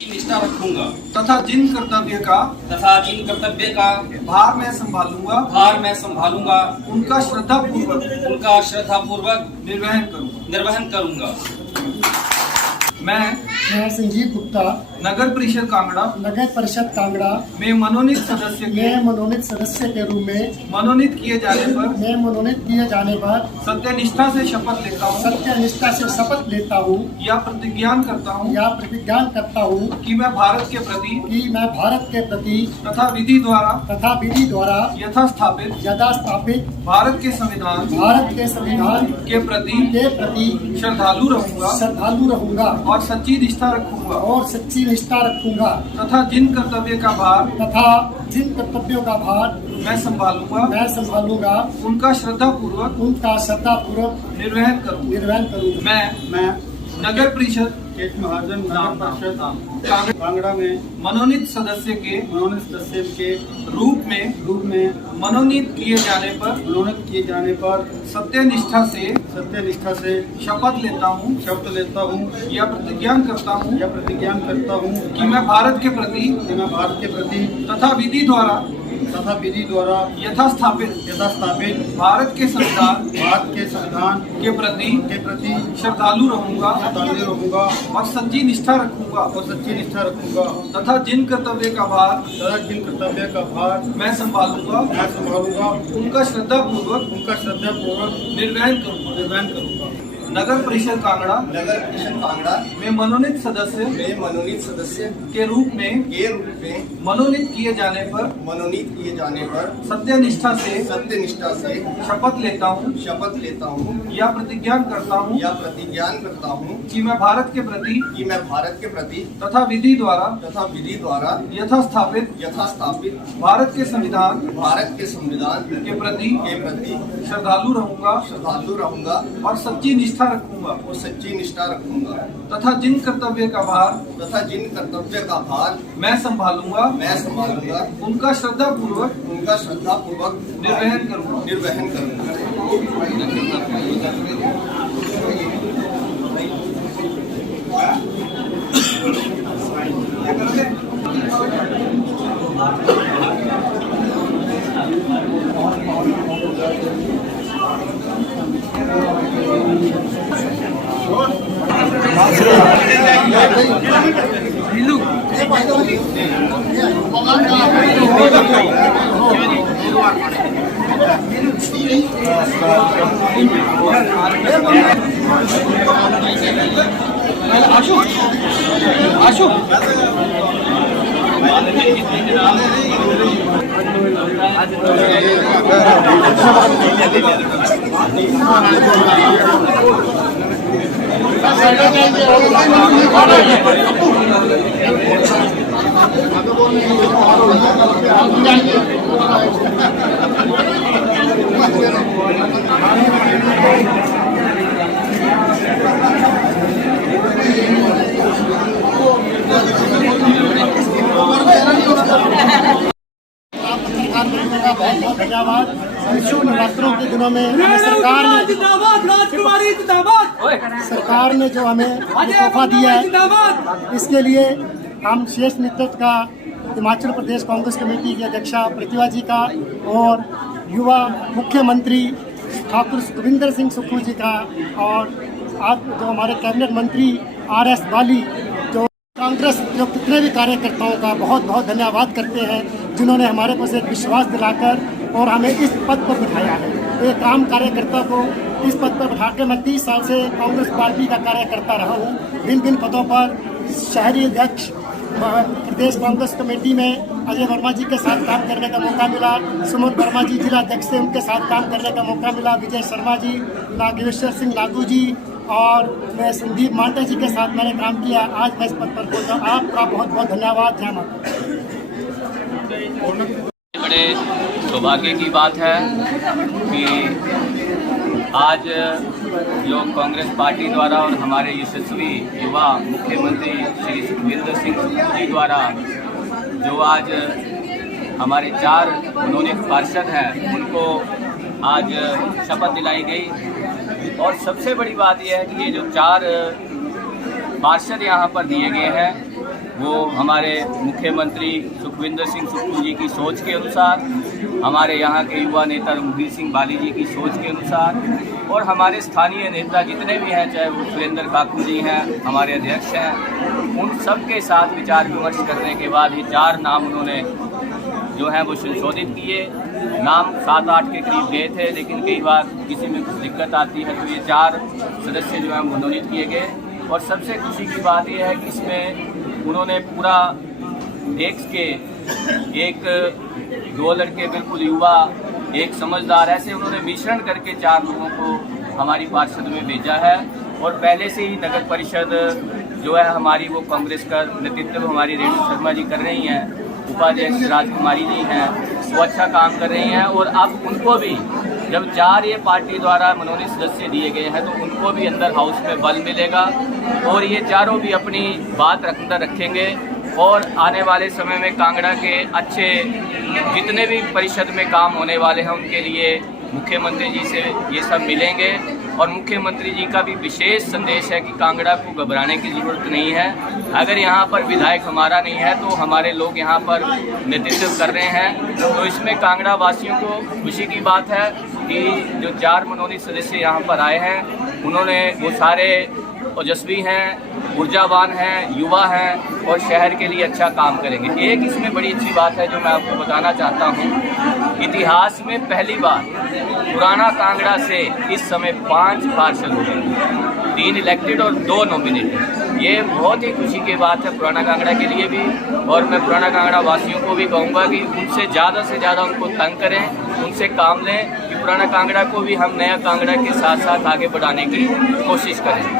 निष्ठा रखूंगा तथा जिन कर्तव्य का भार मैं संभालूंगा उनका श्रद्धा पूर्वक निर्वहन करूंगा। मैं संजीव गुप्ता नगर परिषद कांगड़ा में मनोनीत सदस्य के रूप में मनोनीत किए जाने पर सत्यनिष्ठा से शपथ लेता हूँ या प्रतिज्ञान करता हूँ कि मैं भारत के प्रति तथा विधि द्वारा यथास्थापित भारत के संविधान के प्रति श्रद्धालु रहूंगा और सच्ची निष्ठा रखूंगा तथा जिन कर्तव्यों का भार मैं संभालूंगा उनका श्रद्धा पूर्वक निर्वहन करूंगा। मैं नगर परिषद कांगड़ा में मनोनीत सदस्य के रूप में मनोनीत किए जाने पर सत्यनिष्ठा से शपथ लेता हूँ या प्रतिज्ञान करता हूँ कि मैं भारत के प्रति तथा विधि द्वारा यथास्थापित भारत के संविधान के प्रति श्रद्धालु रहूंगा और सच्ची निष्ठा रखूंगा तथा जिन कर्तव्य का भार मैं संभालूंगा उनका श्रद्धा पूर्वक निर्वहन करूंगा। नगर परिषद कांगड़ा में मनोनीत सदस्य के रूप में मनोनीत किए जाने पर सत्यनिष्ठा से शपथ लेता हूँ या प्रतिज्ञान करता हूँ कि मैं भारत के प्रति तथा विधि द्वारा यथास्थापित भारत के संविधान के प्रति श्रद्धालु रहूंगा और सच्ची निष्ठा रखूंगा तथा जिन कर्तव्य का भार मैं संभालूंगा उनका श्रद्धा पूर्वक निर्वहन करूंगा। आशु बहुत धन्यवाद। नवरात्रों के दिनों में सरकार ने जो हमें तोहफा दिया है, इसके लिए हम शीर्ष नेतृत्व का हिमाचल प्रदेश कांग्रेस कमेटी की अध्यक्षा प्रतिभा जी का और युवा मुख्यमंत्री ठाकुर सुखविंदर सिंह सुक्खू जी का और आज जो हमारे कैबिनेट मंत्री RS बाली जो कांग्रेस जो कितने भी कार्यकर्ताओं का बहुत बहुत धन्यवाद करते हैं जिन्होंने हमारे पास एक विश्वास दिलाकर और हमें इस पद पर बिठाया है। एक आम कार्यकर्ता को इस पद पर बिठा के मैं 30 साल से कांग्रेस पार्टी का कार्यकर्ता रहा हूँ। भिन्न पदों पर शहरी अध्यक्ष प्रदेश कांग्रेस कमेटी में अजय वर्मा जी के साथ काम करने का मौका मिला, सुमन वर्मा जी जिला अध्यक्ष थे उनके साथ काम करने का मौका मिला, विजय शर्मा जी, नागेश्वर सिंह नागू जी और मैं संदीप मांटे जी के साथ मैंने काम किया। आज मैं इस पद पर पहुंचा। आपका बहुत बहुत धन्यवाद। जय माता। बड़े सौभाग्य की बात है कि आज जो कांग्रेस पार्टी द्वारा और हमारे यशस्वी युवा मुख्यमंत्री श्री सुखविंदर सिंह सुक्खू जी द्वारा जो आज हमारे 4 मनोनीत पार्षद हैं उनको आज शपथ दिलाई गई। और सबसे बड़ी बात यह है कि ये जो 4 पार्षद यहाँ पर दिए गए हैं वो हमारे मुख्यमंत्री सुखविंदर सिंह सुक्खू जी की सोच के अनुसार, हमारे यहाँ के युवा नेता रणधीर सिंह बाली जी की सोच के अनुसार, और हमारे स्थानीय नेता जितने भी हैं, चाहे वो सुरेंद्र काकू जी हैं, हमारे अध्यक्ष हैं, उन सब के साथ विचार विमर्श करने के बाद ये 4 नाम उन्होंने जो है वो संशोधित किए। नाम 7-8 के करीब गए थे, लेकिन कई बार किसी में कुछ दिक्कत आती है, तो ये 4 सदस्य जो हैं मनोनीत किए गए। और सबसे खुशी की बात यह है कि इसमें उन्होंने पूरा डेस्क के 1-2 लड़के बिल्कुल युवा, एक समझदार, ऐसे उन्होंने मिश्रण करके 4 लोगों को हमारी पार्षद में भेजा है। और पहले से ही नगर परिषद जो है हमारी, वो कांग्रेस का नेतृत्व हमारी रेणु शर्मा जी कर रही हैं, उपाध्यक्ष राजकुमारी जी हैं, वो अच्छा काम कर रही हैं। और अब उनको भी जब 4 ये पार्टी द्वारा मनोनीत सदस्य दिए गए हैं, तो उनको भी अंदर हाउस में बल मिलेगा और ये चारों भी अपनी बात अंदर रखेंगे। और आने वाले समय में कांगड़ा के अच्छे जितने भी परिषद में काम होने वाले हैं, उनके लिए मुख्यमंत्री जी से ये सब मिलेंगे। और मुख्यमंत्री जी का भी विशेष संदेश है कि कांगड़ा को घबराने की ज़रूरत नहीं है। अगर यहाँ पर विधायक हमारा नहीं है, तो हमारे लोग यहाँ पर नेतृत्व कर रहे हैं। तो इसमें कांगड़ा वासियों को खुशी की बात है कि जो 4 मनोनीत सदस्य यहाँ पर आए हैं, उन्होंने वो सारे ओजस्वी हैं, ऊर्जावान हैं, युवा हैं और शहर के लिए अच्छा काम करेंगे। एक इसमें बड़ी अच्छी बात है जो मैं आपको बताना चाहता हूँ, इतिहास में पहली बार पुराना कांगड़ा से इस समय 5 पार्षद हो गए, 3 इलेक्टेड और 2 नॉमिनेटेड। ये बहुत ही खुशी की बात है पुराना कांगड़ा के लिए भी। और मैं पुराना कांगड़ा वासियों को भी कहूँगा कि उनसे ज़्यादा से ज़्यादा उनको तंग करें, उनसे काम लें कि पुराना कांगड़ा को भी हम नया कांगड़ा के साथ साथ आगे बढ़ाने की कोशिश करें।